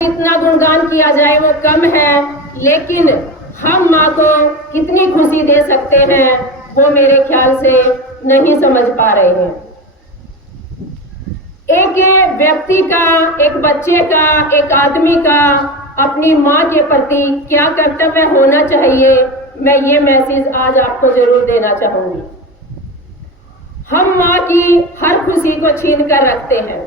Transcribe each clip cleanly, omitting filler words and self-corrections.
इतना गुणगान किया जाए वो कम है, लेकिन हम माँ को कितनी खुशी दे सकते हैं वो मेरे ख्याल से नहीं समझ पा रहे हैं। एक व्यक्ति का, एक बच्चे का, एक आदमी का अपनी माँ के प्रति क्या कर्तव्य होना चाहिए, मैं ये मैसेज आज आपको जरूर देना चाहूंगी। हम माँ की हर खुशी को छीन कर रखते हैं।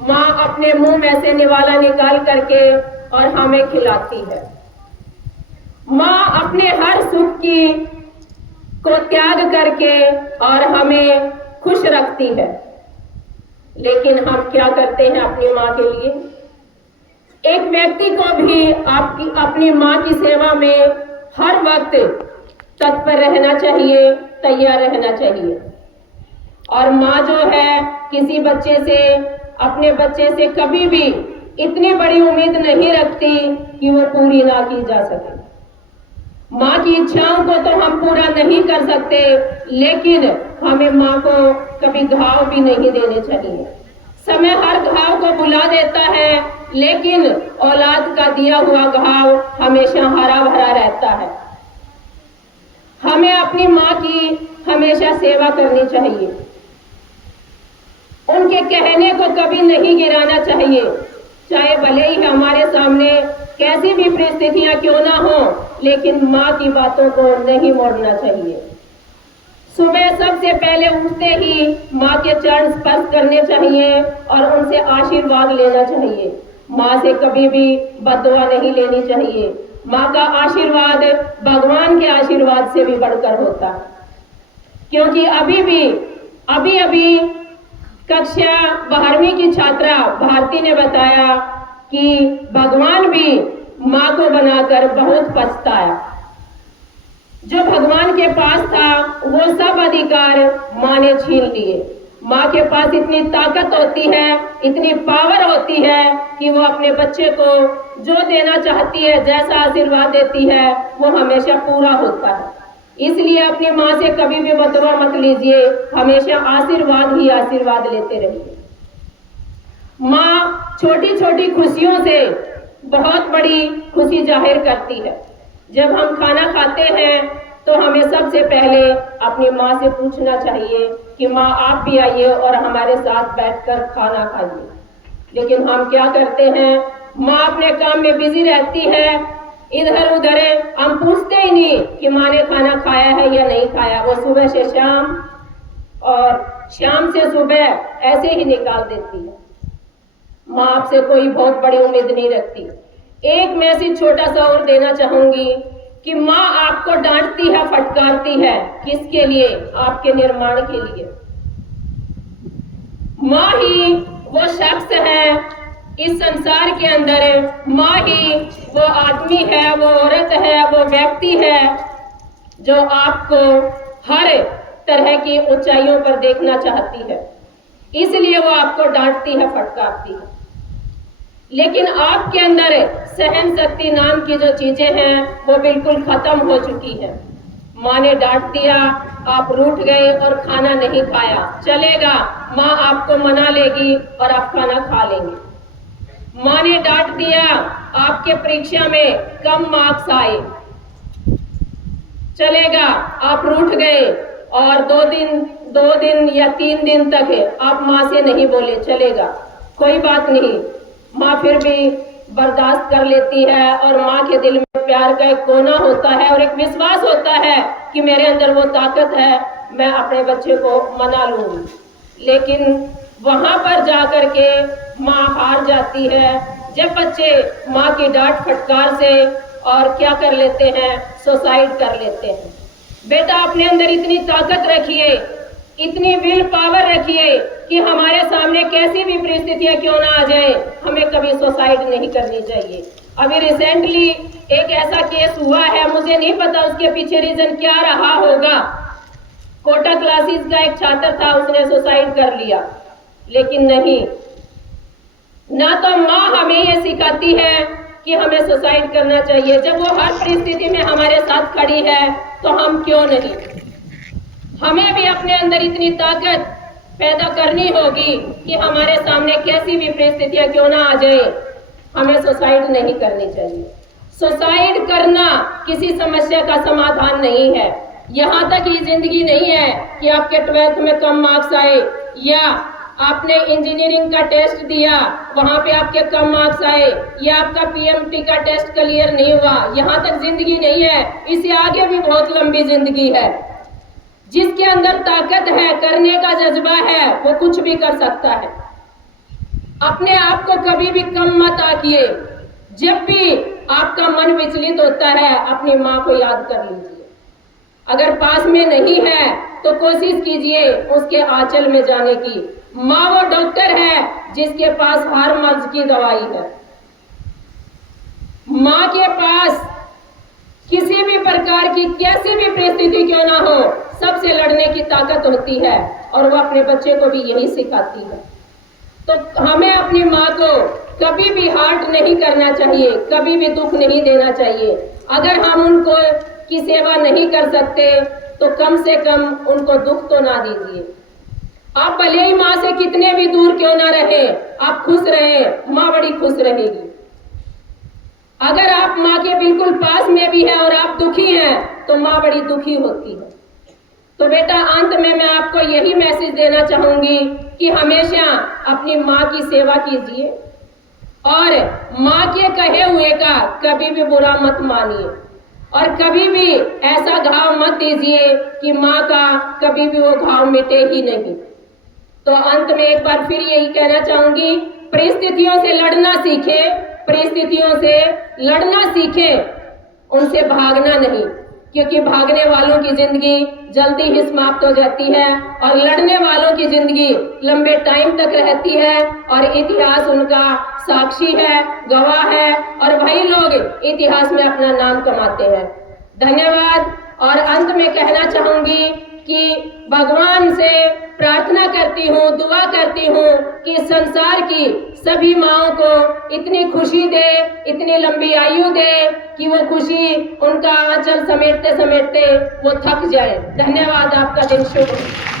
माँ अपने मुंह में से निवाला निकाल करके और हमें खिलाती है। माँ अपने हर सुख की को त्याग करके और हमें खुश रखती है। लेकिन हम क्या करते हैं अपनी माँ के लिए? एक व्यक्ति को भी आपकी अपनी माँ की सेवा में हर वक्त तत्पर रहना चाहिए, तैयार रहना चाहिए। और माँ जो है किसी बच्चे से, अपने बच्चे से कभी भी इतनी बड़ी उम्मीद नहीं रखती कि वो पूरी ना की जा सके। माँ की इच्छाओं को तो हम पूरा नहीं कर सकते, लेकिन हमें माँ को कभी घाव भी नहीं देने चाहिए। समय हर घाव को बुला देता है, लेकिन औलाद का दिया हुआ घाव हमेशा हरा भरा रहता है। हमें अपनी माँ की हमेशा सेवा करनी चाहिए। उनके कहने को कभी नहीं गिराना चाहिए, चाहे भले ही हमारे सामने कैसी भी परिस्थितियां क्यों ना हो, लेकिन माँ की बातों को नहीं मोड़ना चाहिए। सुबह सबसे पहले उठते ही माँ के चरण स्पर्श करने चाहिए और उनसे आशीर्वाद लेना चाहिए। माँ से कभी भी बददुआ नहीं लेनी चाहिए। माँ का आशीर्वाद भगवान के आशीर्वाद से भी बढ़कर होता है। क्योंकि अभी कक्षा 12वीं की छात्रा भारती ने बताया कि भगवान भी माँ को बनाकर बहुत पछताया। जो भगवान के पास था वो सब अधिकार माँ ने छीन लिए। माँ के पास इतनी ताकत होती है, इतनी पावर होती है कि वो अपने बच्चे को जो देना चाहती है, जैसा आशीर्वाद देती है, वो हमेशा पूरा होता है। इसलिए अपनी माँ से कभी भी बददुआ मत लीजिए, हमेशा आशीर्वाद ही आशीर्वाद लेते रहिए। माँ छोटी छोटी खुशियों से बहुत बड़ी खुशी जाहिर करती है। जब हम खाना खाते हैं तो हमें सबसे पहले अपनी माँ से पूछना चाहिए कि माँ आप भी आइए और हमारे साथ बैठकर खाना खाइए। लेकिन हम क्या करते हैं, माँ अपने काम में बिजी रहती है, इधर उधर हम पूछते ही नहीं कि माँ ने खाना खाया है या नहीं खाया। वो सुबह से शाम और शाम से सुबह ऐसे ही निकाल देती है। माँ आपसे कोई बहुत बड़ी उम्मीद नहीं रखती। एक मैसेज छोटा सा और देना चाहूंगी कि माँ आपको डांटती है, फटकारती है, किसके लिए? आपके निर्माण के लिए। माँ ही वो शख्स है इस संसार के अंदर, माँ ही वो आदमी है, वो औरत है, वो व्यक्ति है जो आपको हर तरह की ऊंचाइयों पर देखना चाहती है। इसलिए वो आपको डांटती है, फटकारती है। लेकिन आपके अंदर सहन शक्ति नाम की जो चीजें हैं वो बिल्कुल खत्म हो चुकी है। माँ ने डांट दिया, आप रूठ गए और खाना नहीं खाया, चलेगा, माँ आपको मना लेगी और आप खाना खा लेंगे। माँ ने डांट दिया, आपके परीक्षा में कम मार्क्स आए, चलेगा, आप रूठ गए और 2 दिन या 3 दिन तक आप माँ से नहीं बोले, चलेगा, कोई बात नहीं। माँ फिर भी बर्दाश्त कर लेती है और माँ के दिल में प्यार का एक कोना होता है और एक विश्वास होता है कि मेरे अंदर वो ताकत है, मैं अपने बच्चे को मना लूंगी। लेकिन वहां पर जाकर के माँ हार जाती है जब बच्चे माँ की डांट फटकार से और क्या कर लेते हैं, सुसाइड कर लेते हैं। बेटा अपने अंदर इतनी ताकत रखिए, इतनी विल पावर रखिए कि हमारे सामने कैसी भी परिस्थितियां क्यों ना आ जाए, हमें कभी सुसाइड नहीं करनी चाहिए। अभी रिसेंटली एक ऐसा केस हुआ है, मुझे नहीं पता उसके पीछे रीजन क्या रहा होगा। कोटा क्लासेस का एक छात्र था, उसने सुसाइड कर लिया। लेकिन नहीं, ना तो माँ हमें ये सिखाती है कि हमें सुसाइड करना चाहिए। जब वो हर परिस्थिति में हमारे साथ खड़ी है तो हम क्यों नहीं? हमें भी अपने अंदर इतनी ताकत पैदा करनी होगी कि हमारे सामने कैसी भी परिस्थितियां क्यों ना आ जाए, हमें सुसाइड नहीं करनी चाहिए। सुसाइड करना किसी समस्या का समाधान नहीं है। यहाँ तक ही जिंदगी नहीं है कि आपके 12th में कम मार्क्स आए या आपने इंजीनियरिंग का टेस्ट दिया वहां पे आपके कम मार्क्स आए या आपका पीएमटी का टेस्ट क्लियर नहीं हुआ। यहाँ तक जिंदगी नहीं है, इससे आगे भी बहुत लंबी जिंदगी है। जिसके अंदर ताकत है, करने का जज्बा है, वो कुछ भी कर सकता है। अपने आप को कभी भी कम मत आंकिए। जब भी आपका मन विचलित होता है, अपनी माँ को याद कर लीजिए। अगर पास में नहीं है तो कोशिश कीजिए उसके आंचल में जाने की। माँ वो डॉक्टर है जिसके पास हर मर्ज की दवाई है। माँ के पास किसी भी प्रकार की कैसी भी परिस्थिति क्यों ना हो, सबसे लड़ने की ताकत होती है और वो अपने बच्चे को भी यही सिखाती है। तो हमें अपनी माँ को कभी भी हार्ट नहीं करना चाहिए, कभी भी दुख नहीं देना चाहिए। अगर हम उनको की सेवा नहीं कर सकते तो कम से कम उनको दुख तो ना दीजिए। आप भले ही माँ से कितने भी दूर क्यों ना रहे, आप खुश रहे, माँ बड़ी खुश रहेगी। अगर आप माँ के बिल्कुल पास में भी हैं और आप दुखी हैं तो माँ बड़ी दुखी होती है। तो बेटा, अंत में मैं आपको यही मैसेज देना चाहूंगी कि हमेशा अपनी माँ की सेवा कीजिए और माँ के कहे हुए का कभी भी बुरा मत मानिए और कभी भी ऐसा घाव मत दीजिए कि माँ का कभी भी वो घाव मिटे ही नहीं। तो अंत में एक बार फिर यही कहना चाहूंगी, परिस्थितियों से लड़ना सीखे, परिस्थितियों से लड़ना सीखे, उनसे भागना नहीं, क्योंकि भागने वालों की जिंदगी जल्दी ही समाप्त हो जाती है और लड़ने वालों की जिंदगी लंबे टाइम तक रहती है और इतिहास उनका साक्षी है, गवाह है और वही लोग इतिहास में अपना नाम कमाते हैं। धन्यवाद। और अंत में कहना चाहूंगी कि भगवान से प्रार्थना करती हूँ, दुआ करती हूँ कि संसार की सभी माँओं को इतनी खुशी दे, इतनी लंबी आयु दे कि वो खुशी उनका आंचल समेटते समेटते वो थक जाए। धन्यवाद। आपका दिन शुभ हो।